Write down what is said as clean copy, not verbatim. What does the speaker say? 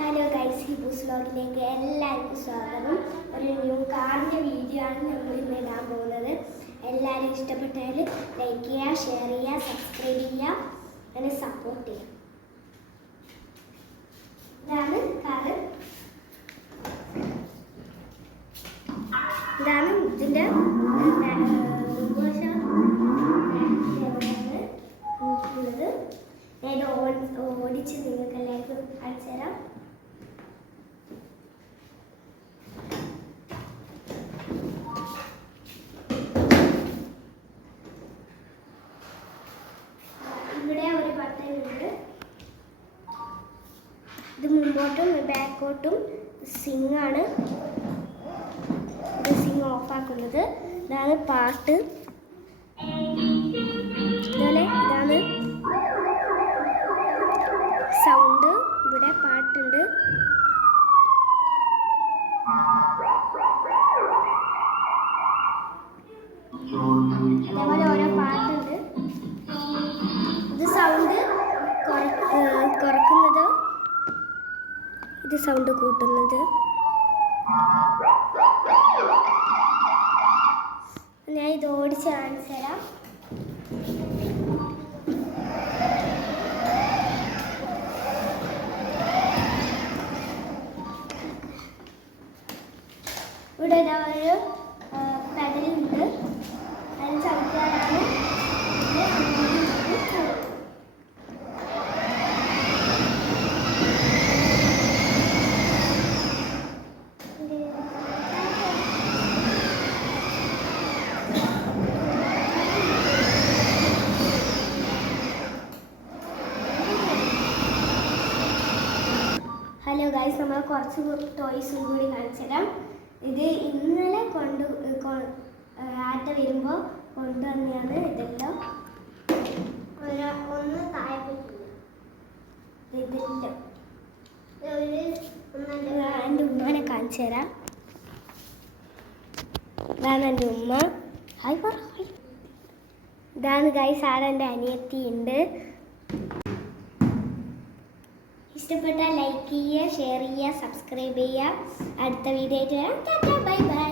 Hello guys, ഹിബൂസ് വ്ലോഗിലേക്ക് എല്ലാവർക്കും സ്വാഗതം. ഒരു ന്യൂ കാറിൻ്റെ വീഡിയോ ആണ് നമ്മൾ ഇന്ന് ഇടാൻ പോകുന്നത്. എല്ലാവരും ഇഷ്ടപ്പെട്ടാൽ ലൈക്ക് ചെയ്യുക, ഷെയർ ചെയ്യുക, സബ്സ്ക്രൈബ് ചെയ്യുക, അങ്ങനെ സപ്പോർട്ട് ചെയ്യുക. ഇതാണ് കാറ്. ഇതാണ് ഇതിൻ്റെ ഉള്ളത്. ഞാൻ ഓടിച്ച് നിങ്ങൾക്ക് എല്ലാവർക്കും അയച്ചു തരാം. ഇവിടെ ഒരു ബട്ടൺ ഉണ്ട്. ഇത് മുമ്പോട്ടും ബാക്കോട്ടും സിങ് ആണ്. ഇത് സിങ് ഓഫാക്കുന്നത്. ഇതാണ് പാട്ട്. അതുപോലെ ഇതാണ് സൗണ്ട്. ഇവിടെ പാട്ടുണ്ട്. അതേപോലെ ഓരോ പാട്ടുണ്ട്. ഇത് സൗണ്ട് കുറക്കുന്നത്, ഇത് സൗണ്ട് കൂട്ടുന്നത്. ഞാൻ ഇത് ഓടിച്ച് കാണിച്ചു തരാം. ഇവിടെ ഒരു പെഡലുണ്ട്. അതിന് ചവിട്ടാനാണ്. ഹലോ ഗൈസ്, നമ്മൾ കുറച്ച് ടോയ്സും കൂടി കാണിച്ചു തരാം. ഇത് ഇന്നലെ ആറ്റ വരുമ്പോൾ കൊണ്ടുവന്നെയാണ്. ഇതെല്ലാം ഒന്ന് താഴെ ഇതില്ല. എൻ്റെ ഉമ്മനെ കാണിച്ചു തരാം. ഇതാണ് എൻ്റെ ഉമ്മ. ഹായ് പറ. ഇതാണ് ഗൈസ്, ആടെ എൻ്റെ അനിയത്തി ഉണ്ട്. ഇഷ്ടപ്പെട്ടാൽ ലൈക്ക് ചെയ്യുക, ഷെയർ ചെയ്യുക, സബ്സ്ക്രൈബ് ചെയ്യുക. അടുത്ത വീഡിയോ ആയിട്ട് വരാം. Tata, bye bye.